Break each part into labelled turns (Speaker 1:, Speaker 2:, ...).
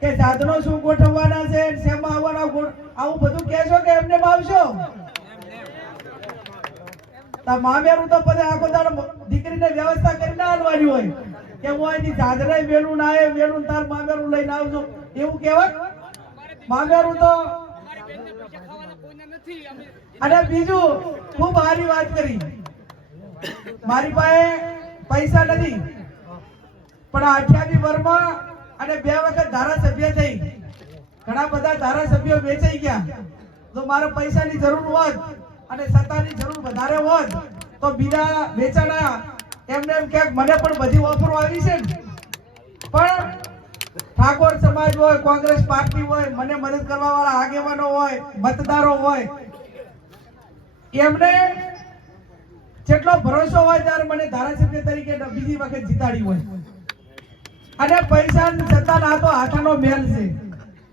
Speaker 1: કે સાધનો શું ગોઠવવાના છે શેમાં આવવાના આવું બધું કહેશો કે એમને આવશો તા મામેરું તો પછી આખો દાડો દીકરીને વ્યવસ્થા કરીને હાલવાની હોય. કે હું અહીંથી જાદરાય વેલું ના આવે વેલું તાર મામેરું લઈને આવજો. એવું કહેવાય? મામેરું તો અને બીજું, ખૂબ સારી વાત કરી. મારી પાસે પૈસા નથી. પણ અઠ્યાવી વર્ષમાં અને બે વખત ધારાસભ્ય થઈ. ઘણા બધા ધારાસભ્યો વેચાઈ ગયા. તો મારે પૈસાની જરૂર હોત અને સત્તાની જરૂર વધારે હોત, તો બીજા વેચાણા એમને એમ ક્યાંક મને પણ બધી ઓફરો આવી છે પણ ઠાકોર સમાજ હોય, કોંગ્રેસ પાર્ટી હોય, મને મદદ કરવા વાળા આગેવાનો હોય, મતદારો હોય, એમને જેટલો ભરોસો હોય ત્યારે મને ધારાસભ્ય તરીકે બીજી વખત જીતાડી હોય. અને પૈસા જતા ના તો હાથાનો મેલ છે.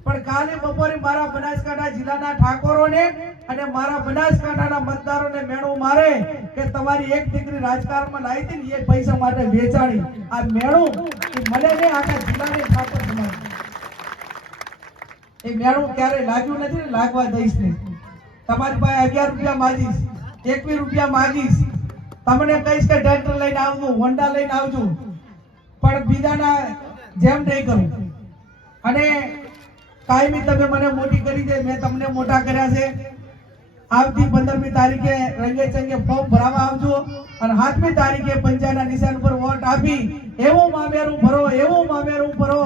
Speaker 1: પણ કાલે બપોરે મારા બનાસકાંઠા જિલ્લાના ઠાકોરોને અને મારા બનાસકાંઠાના મતદારોને મેણું મારે કે તમારી એક દીકરી રાજકારણમાં લાવી હતી એ પૈસા માટે વેચાણી. આ મેણું એ મને નહીં, આખા જિલ્લાને ઠાકોર સમાજ. એ મેણું ક્યારે લાગ્યું નથી ને લાગવા દઈશ ને તમારી પાસે અગિયાર રૂપિયા માગીશ, એકવીસ રૂપિયા માગીશ. તમને કહીશ કે ટ્રેક્ટર લઈને આવજો, હોન્ડા લઈને આવજો. પણ બીજાના જેમ નહીં કરું. અને કાયમી તમે મને મોટી કરી છે, મેં તમને મોટા કર્યા છે. આવતી પંદરમી તારીખે રંગે ચંગે ફોર્મ ભરાવા આવજો અને સાતમી તારીખે પંચાયતના નિશાન પર વોટ આપી એવું મામેરું ભરો, એવું મામેરું ભરો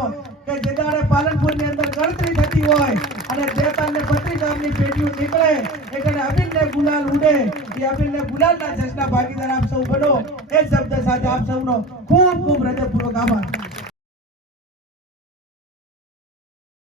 Speaker 1: કે જે દાડે પાલનપુરની અંદર ગણતરી થતી હોય અને જે તારને બત્રીસ ગામની પેટીઓ નીકળે એટલે ગુલાલ ઉડે એ અબીરને ગુલાલના જશના ભાગીદાર આપ સૌ બનો એ શબ્દ સાથે આપ સૌનો ખૂબ ખૂબ હૃદયપૂર્વક આભાર.